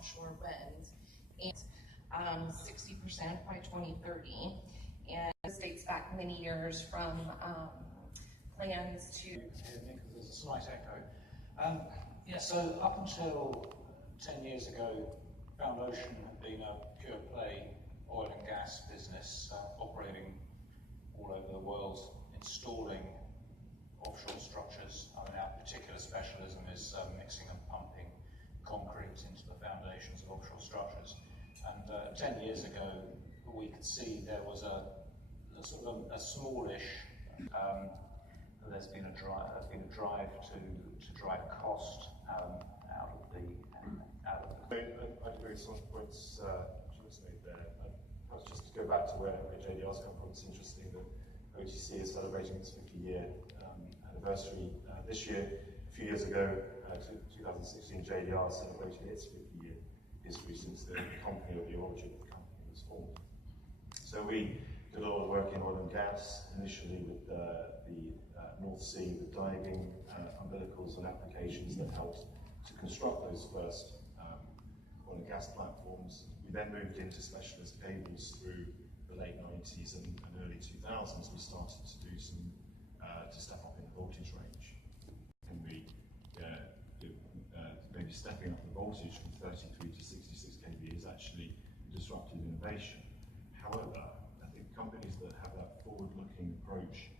offshore wind, and 60% by 2030. And this dates back many years from plans to... There's a slight echo. Yeah, so up until 10 years ago, Found Ocean had been a pure play oil and gas business operating all over the world, installing offshore structures. I mean, our particular specialism is mixing and pumping concrete into the foundations of offshore structures. And 10 years ago, we could see there was a sort of a smallish. There's been a drive to drive cost out of the. I'd agree with some of the points Jim's made there. Perhaps just to go back to where JDR's come from, it's interesting that OTC is celebrating its 50-year anniversary this year. A few years ago, 2016, JDR celebrated its 50-year history since the company, or the origin of the company, was formed. So we did a lot of work in oil and gas, initially with the North Sea, with diving umbilicals and applications that helped to construct those first oil and gas platforms. We then moved into specialist cables through the late 90s and early 2000s. We started to do some, to step up in the voltage range. And we, maybe stepping up the voltage from 33 to 66 kV is actually disruptive innovation. However, I think companies that have that forward-looking approach,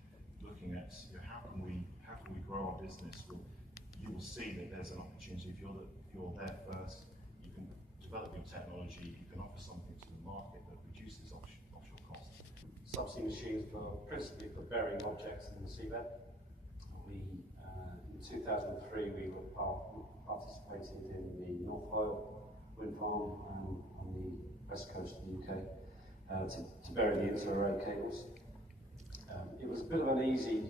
looking at how can we grow our business, you will see that there's an opportunity. If you're there first, you can develop your technology, you can offer something to the market that reduces offshore costs. Subsea machines principally for burying objects in the seabed. In 2003 we participated in the North Hoe wind farm on the west coast of the UK to bury the inter-array cables. It was a bit of an easy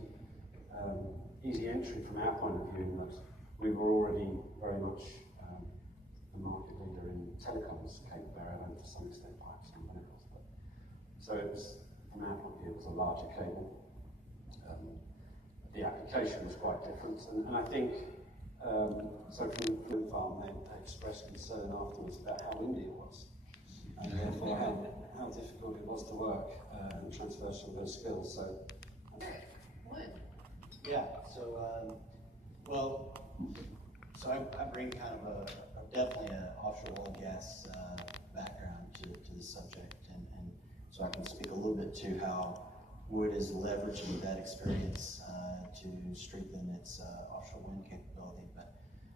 entry from our point of view, in that we were already very much the market leader in telecoms cable burial, and to some extent pipes and umbilicals. So it was, from our point of view, it was a larger cable. The application was quite different, and I think, so from the wind farm they expressed concern afterwards about how windy it was, and therefore how difficult it was to work and transfer some of those skills. So, Wood. Yeah, so, I bring kind of definitely an offshore oil and gas background to this subject, and so I can speak a little bit to how Wood is leveraging that experience to strengthen its offshore wind capability.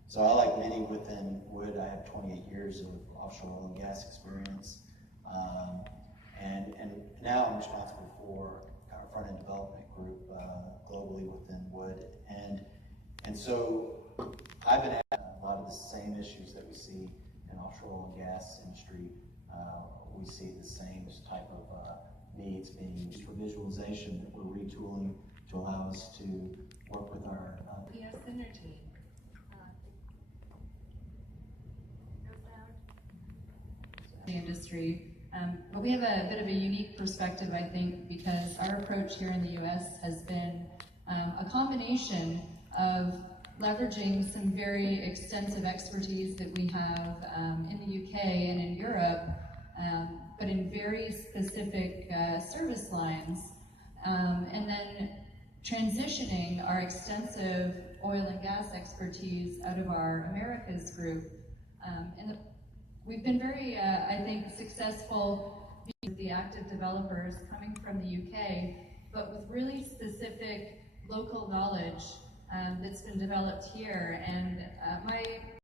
So I, like many within Wood, I have 28 years of offshore oil and gas experience, and now I'm responsible for our front-end development group globally within Wood, and so I've been at a lot of the same issues that we see in offshore oil and gas industry. We see the same type of needs being used for visualization that we're retooling to allow us to work with our synergy. The industry. But we have a bit of a unique perspective, I think, because our approach here in the U.S. has been a combination of leveraging some very extensive expertise that we have in the UK and in Europe, but in very specific service lines, and then transitioning our extensive oil and gas expertise out of our Americas group. We've been very, I think, successful with the active developers coming from the UK, but with really specific local knowledge that's been developed here. And my